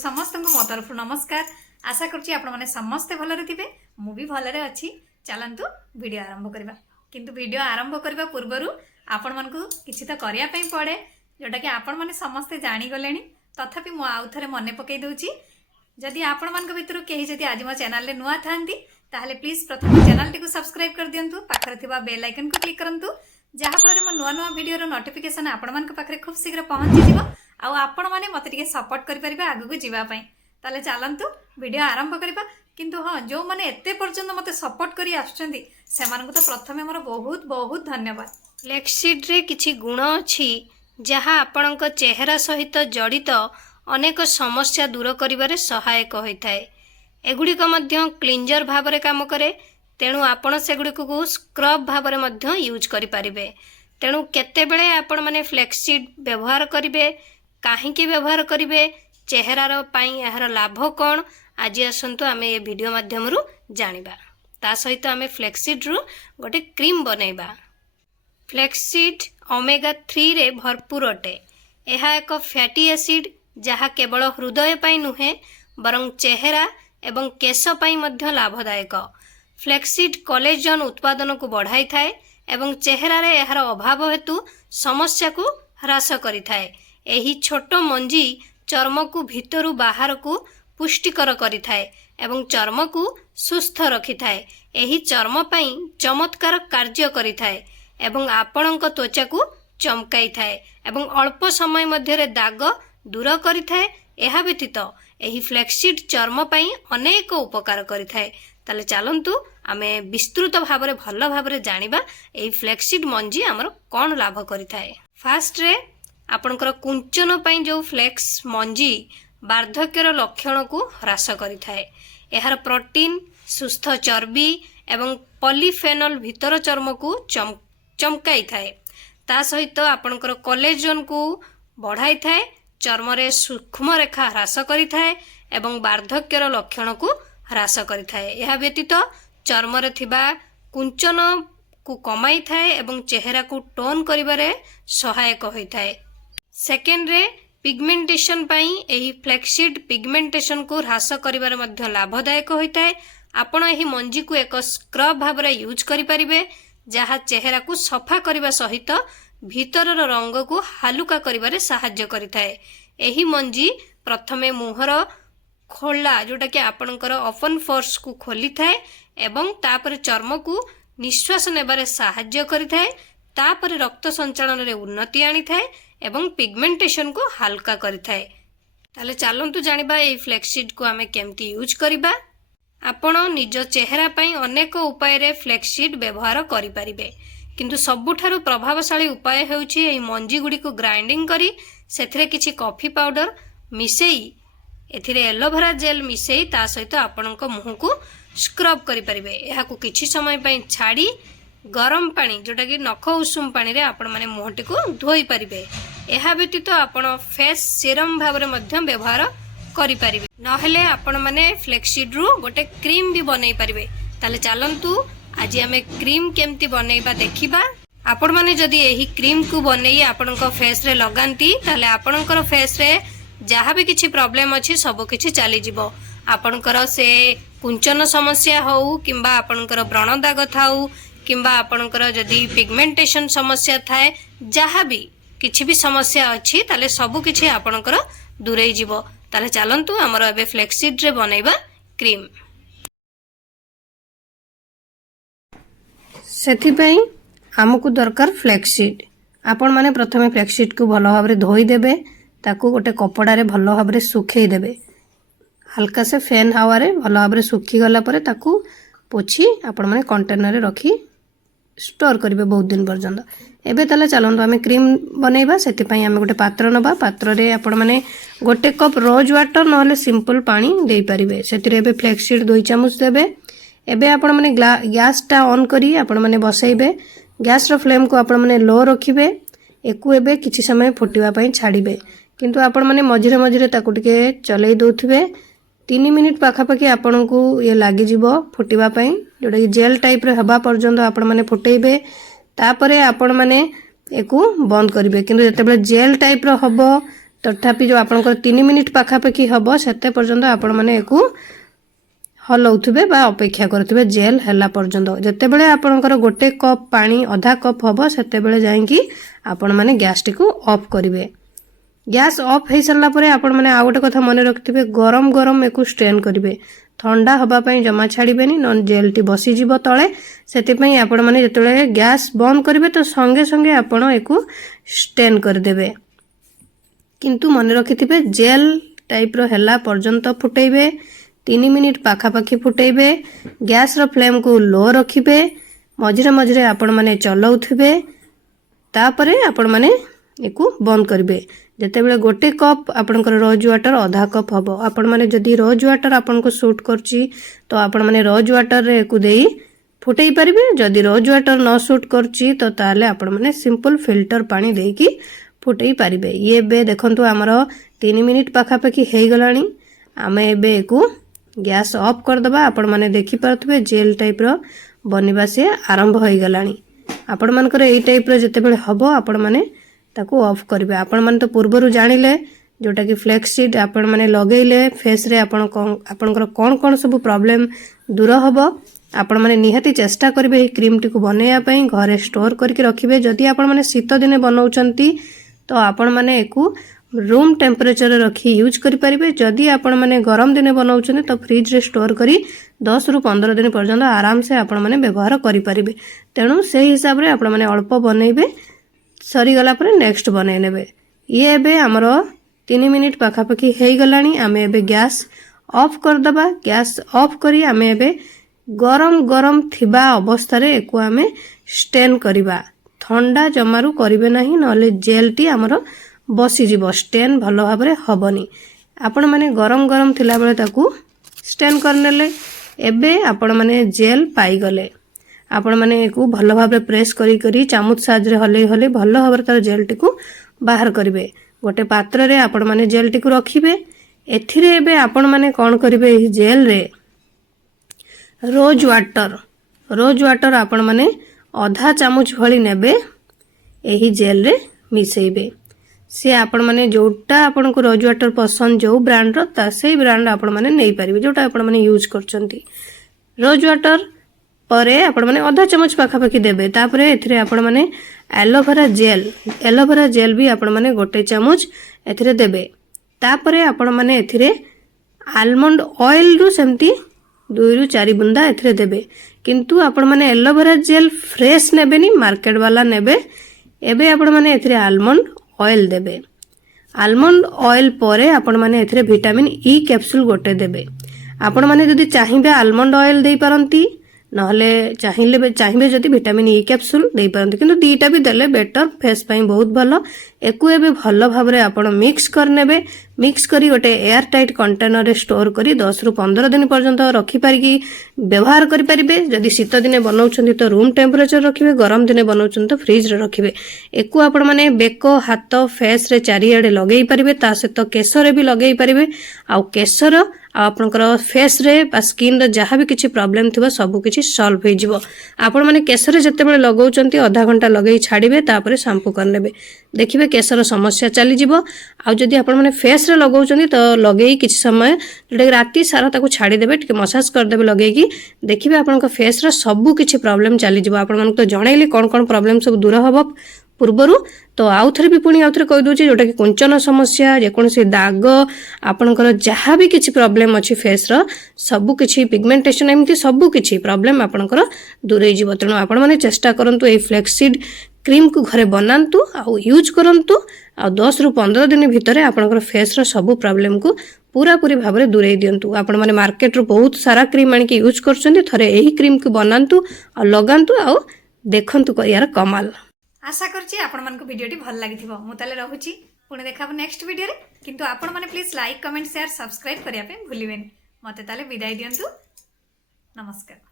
समस्त मो तरफ नमस्कार। आशा करुँची आपण मैंने समस्ते भलरे थे मु भी भलरे अच्छी। चलतु वीडियो आरंभ करवा किंतु वीडियो आरंभ करने पूर्वर आपण मन को किसी तो करने पड़े जोटा कि आपण मैंने समस्ते जानीगले तथापि मु आउ थे मन पकई दूची। जदि आपण मान भितर कहीं जदि आज मो चैनल नुआ था ताहले प्लीज प्रथम चैनल टी सब्सक्राइब कर दिंतु। पाखरे थिबा बेल आइकन को क्लिक करंतु जहाँफल मो नुआ नुआ वीडियो नोटिफिकेशन आपण मान पाखरे खूब शीघ्र पहुँची जीव आउ आपण माने मते टिके सपोर्ट करि परिबे आगु जीवा पई। ताले चलंतु वीडियो आरंभ करबा। किंतु हाँ जो माने एते पर्यंत मते सपोर्ट करी आछंती सेमान को तो प्रथमे मोर बहुत बहुत धन्यवाद। फ्लेक्ससीड रे किछि गुण अछि जहाँ आपणक चेहरा सहित जड़ित अनेक समस्या दूर करिबारे सहायक होइथाय। एगुड़िक मध्य क्लींजर भावरे काम करे, तेणु आपण सेगुड़िक को स्क्रब भावरे मध्य यूज करि परिबे। तेणु केतेबेले आपण माने फ्लेक्ससीड व्यवहार करिवे, काहींकी व्यवहार करिवे, चेहरार पाई यार लाभ कौन, आज आसतु आम ये वीडियो माध्यम जानिबा। ता सहित आम फ्लेक्ससीड रु गोटे क्रीम बनैबा। फ्लेक्ससीड ओमेगा 3 रे भरपूर अटे। यह एक फैटी एसिड जहाँ केवल हृदय पाई नुहे बरं चेहरा एवं केश पाई मध्य लाभदायक। फ्लेक्ससीड कोलेजन उत्पादन को बढ़ाई थाए एवं चेहरा रे यार अभाव हेतु समस्या को ह्रास करि थाए। एही छोट मंजी चर्म को भितरु बाहर को पुष्टिकर करिथाए एवं चर्म को सुस्थ रखिथाए। एही चर्म पई चमत्कार कार्य करिथाए एवं आपणक त्वचा को चमकाई थाए एवं अल्प समय मध्यरे दाग दूर करिथाए। एहा व्यतीत एही फ्लेक्ससीड चर्म पई अनेक उपकार करिथाए। ताले चलंतु आमे विस्तृत भावरे भल भावरे जानिबा एही फ्लेक्ससीड मंजी हमर कोन लाभ करिथाए। फास्ट रे आपणकर कुंचन पाई जो फ्लेक्स मंजी वार्धक्यर लक्षण को ह्रास करिथाए। एहार प्रोटीन सुस्थ चर्बी एवं पॉलीफेनॉल भीतर चर्म को चमकाई थाए। ता सहित आपणकर कोलेजन को बढ़ाई थाए, चर्म रे सूक्ष्म रेखा ह्रास करिथाए एवं वार्धक्यर लक्षण को ह्रास करिथाए। एहा व्यतीत चर्म रे थिबा कुंचन को कमाई थाए एवं चेहरा को टोन करिबारे सहायक होइथाए। सेकेंड रे पिगमेंटेशन पाई एही फ्लेक्ससीड पिगमेंटेशन को ह्रास करिबार मध्य लाभदायक होइथाए। आपण एही मंजी को एक स्क्रब भावरे यूज करि परिबे जहाँ चेहरा को सफा करिबा सहित भीतरर रंग को हालुका करिबारे सहाय्य करिथाए। एही मंजी प्रथमे मुहर खोला जोटा कि आपणकर ओपन फोर्स को खोली थाए एवं तापर चर्म को निश्वास नेबारे सहाय्य करिथाए। तापर रक्त संचालन रे उन्नति आनी थाए एवं पिगमेंटेशन को हल्का करिथाए। ताले चलंतु जानिबा ए फ्लेक्ससीड को आमे केमती यूज करिबा। आपण निज चेहरा पई अनेक उपाय रे फ्लेक्ससीड व्यवहार करि परिबे, किंतु सबुठारु प्रभावशाली उपाय हेउछि एई मंजी गुडी को ग्राइंडिंग करी सेथिरे किछि कॉफी पाउडर मिसेई एथिरे एलोवेरा जेल मिसेई ता सहित आपणक मुह को स्क्रब करि परिबे। एहा को किछि समय पई छाडी गरम पानी जोटा कि नख उषुम पानी रे आपण माने मुहटी को धोई परिबे। एहा व्यतीत आपण फेस सीरम भावरे मध्य व्यवहार करि परिबे। नहेले आपण माने फ्लेक्ससीड रु गोटे क्रीम भी बनई परिबे। ताले चलंतु आज आमे क्रीम केमती बनैबा देखिबा। आपण माने जदि एही क्रीम को बनई आपणक फेस रे लगांती ताले आपणकर फेस रे जहाँ भी किछि प्रॉब्लम अछि सब किछि चली जिवो। आपणकर से कुंचन समस्या हो किंबा आपणकर व्रण दाग थाउ किंबा आपणकर जदि पिगमेंटेशन समस्या थाए जहाँ भी किछि भी समस्या अछि ताले सब किछि आपणकर दूरेई जिवो। ताले चलंतु हमर एबे फ्लेक्ससीड रे बनैबा क्रीम। सेथि पई हमकु दरकार फ्लेक्ससीड। आपण माने प्रथमे फ्लेक्ससीड को भलो भाबरे धोई देबे, ताकू गोटे कपड़ा रे भलो भाबरे सुखै देबे। हल्का से फैन हावा रे भलो भाबरे सुखी गला परे ताकू पोछि आपण माने कंटेनर रे रखी स्टोर करिवे बहुत दिन पर्यंत। एबे ताले चलंतु आमे क्रीम बनैबा। सेति पई आमे गोटे पात्र नबा। पात्र रे आपण माने गोटे कप रोज वाटर नहले सिंपल पानी देई परिबे। सेति रे एबे फ्लेक्ससीड 2 चामच देबे। एबे आपण माने गैस टा ऑन करी आपण माने बसैबे। गैस रो फ्लेम को आपण माने लो रखिबे। एकु एबे किछि समय फुटिवा पई छाडिबे, किंतु आपण माने मझिरे मझिरे ताकू टिके चलै दोथिबे। 3 मिनिट पाखापाखि आपण को ये लागी जीवो फुटिवा पई, जोटा कि जेल टाइप रे हबा पर्यंत आपण माने फुटेइबे। तापरे आपण माने एकु बंद करिवे, किंतु जेतेबेले जेल टाइप रो हबो तथापि जो आपंकर 3 मिनिट पाखापाखि हम से पर्यंत आपण मैंने एक हलाउे बा अपेक्षा करुवे जेल है पर्यंत जितेबले आपंकर गोटे कप पानी अधा कप हम से जाकि आपण मैंने गैस टी ऑफ करेंगे। गैस ऑफ हो सारा पर आपण मैंने आउ गोटे कथा मन रखिथे गरम गरम एक स्ट्रेन करेंगे ठंडा हवापाई जमा छाड़बेनि न जेल टी बसीज तले से आपण मैंने जिते गैस बंद करेंगे तो संगे संगे आपण एक स्ट्रेन करदे किंतु मन रखिथे जेल टाइप रहा पर्यंत फुटेबे 3 मिनिट पाखापाखि फुटेबे गैस रो फ्लेम को लो रखिबे मझिरे मझिरे आपण माने चलाउथिबे तापरे आपण माने एकु बंद करिवे जेतेबेले गोटे कप आपनकर रोज वाटर आधा कप हबो आपण माने जदी रोज वाटर आपन को सूट करची तो आपण माने रोज वाटर रे एकु देई फुटेई परिबे जदी रोज वाटर न सूट करची तो ताले आपण माने सिंपल फिल्टर पानी देकी फुटेई परिबे। ये बे देखंतु हमरो 3 मिनिट पाखापाखि हेई गलानी आमे एबे एकु गैस ऑफ कर दबा आपण माने देखि पारथबे जेल टाइप रो बनिबा से आरंभ होई गलानी आपण मानकर एई टाइप रो जेतेबेले हबो आपण माने ताकू ऑफ करिवे। आपण माने तो पूर्वरु जानिले जोटा कि फ्लेक्स सीड आपण माने लगेइले फेस रे आपणकर कोन कोन सब प्रॉब्लम दूर हबो आपण माने निहाती चेष्टा करिवे ए क्रीम टी को बनेया पई घरे स्टोर करके रखिवे। जदी आपण माने शीत दिने बनाउचंती तो आपण माने एकू रूम टेम्परेचर रखी यूज करि परिबे। जदी आपण माने गरम दिने बनाउचने तो फ्रिज रे स्टोर करी 10 रु 15 दिन पर्यंत आराम से आपण माने व्यवहार करि परिबे। तेणु से हिसाब रे आपण माने अल्प बनैबे सरी गला पर नेक्स्ट बनै नेबे। ये एबे हमरो 3 मिनिट पाखापाखि हेई गलानी आमे एबे गैस ऑफ कर दबा। गैस ऑफ करी आमे एबे गरम गरम थिबा अवस्था रे एको आमे स्टेन करिबा ठंडा जमारू करिवे नाही नले जेल टी हमरो बसी जीवो स्टेन भलो भाव रे हबनी। आपण माने गरम गरम थिला बेले ताकू स्टेन करनेले एबे आपण माने जेल पाई गले आपण माने एको भलो भाव रे प्रेस करी करी चामच साज रे हले हले भलो भाव रे तार जेल टी को बाहर करिवे। गोटे पात्र रे आपण माने जेल टी को रखिबे। एथिरे एबे आपण माने कोन करिवे एही जेल रे रोज वाटर आपण माने आधा चामच भली नेबे एही जेल रे मिसेइबे। से आपण माने जोटा आपण को रोज वाटर पसंद जो ब्रांड रो ता सेही ब्रांड आपण माने नै परिबे जोटा आपण माने यूज करचंती। रोज वाटर परे आपण माने आधा चमच पाखापाखि देबे तापरे एथिरे आपण माने एलोवेरा जेल भी आपण माने गोटे चमच एथिरे देबे। तापरे आपण माने एथिरे आलमंड ऑयल रु सेमती 2 रु 4 बुंदा एथिरे देबे किंतु आपण माने एलोवेरा जेल फ्रेश नेबेनी मार्केट वाला नेबे। एबे आपण माने एथिरे आलमंड ऑयल देबे। आलमंड ऑयल परे आपण माने एथिरे विटामिन ई कैप्सूल गोटे देबे। आपण माने जदी चाहिबे आलमंड ऑयल देई पारंती नहले चाहिबे जदी विटामिन ई कैप्सूल देई पारंती किंतु दीटा भी देले बेटर फेस पई बहुत भलो। एको एबे भलो भाव रे आपण मिक्स कर नेबे। मिक्स करी गोटे एयर टाइट कंटेनर रे स्टोर करी 10 रु 15 दिन पर्यंत रखि पारिकी व्यवहार करि परिबे। जदी शीत दिने बनाउछंती तो रूम टेम्परेचर रखिबे गरम दिने बनाउछंती तो फ्रिज रे रखिबे। एको आपण माने बेको हाथ फेस रे चारियाडे लगेई परिबे ता सहित केस रे भी लगेई परिबे। आ केसर आपनकर फेस रे बा स्किन रे जहाँ भी किछि प्रॉब्लम थिबो सब किछि सॉल्व हो जिवो। आपण माने केस रे जते बेले लगाउछंती आधा घंटा लगेई छाड़िबे तापरे शैम्पू कर नेबे देखिबे केसर समस्या चली जिवो। आ जदी आपण माने फेस रे लगाउछंती तो लगेई किछि समय जोटे राती सारा ताको छाड़ी देबे टिके मसाज कर देबे लगेई देखिबे आपनका फेस रे सब किछि प्रॉब्लम चली जिवो। आपण मानक तो जणाइली कोन कोन प्रॉब्लम सब दूर हबो पूर्वरु तो आउ थरे भी पुणी आउ थरे कहि दोची जोटा कि कुंचन समस्या जे कोनसी दाग आपनकर जहाँ भी किछि प्रॉब्लम अछि फेस रो सब किछि पिगमेंटेशन एमती सब किछि प्रॉब्लम आपनकर दूर हो जिवो। तेणु आपण माने चेष्टा करंतु ए फ्लेक्सीड क्रीम को घरे बनांतु आ यूज करंतु आ 10 रु 15 दिन भितरे आपनकर फेस रो सब प्रॉब्लम को पूरा पूरी भाव में दूरे दिंतु। आपण माने मार्केट रो बहुत सारा क्रीम आनिक यूज करछंती थरे एही क्रीम को बनांतु आ लगांतु आ देखंतु यार कमाल। आशा करछि आपण मानको वीडियोटी भल लागिथिबो। मु ताले रहुछि पुणे देखाबो नेक्स्ट वीडियो रे किंतु आपण माने please like comment share subscribe करिया पे भूलिबेनी। मते ताले विदाई दियंतु। नमस्कार।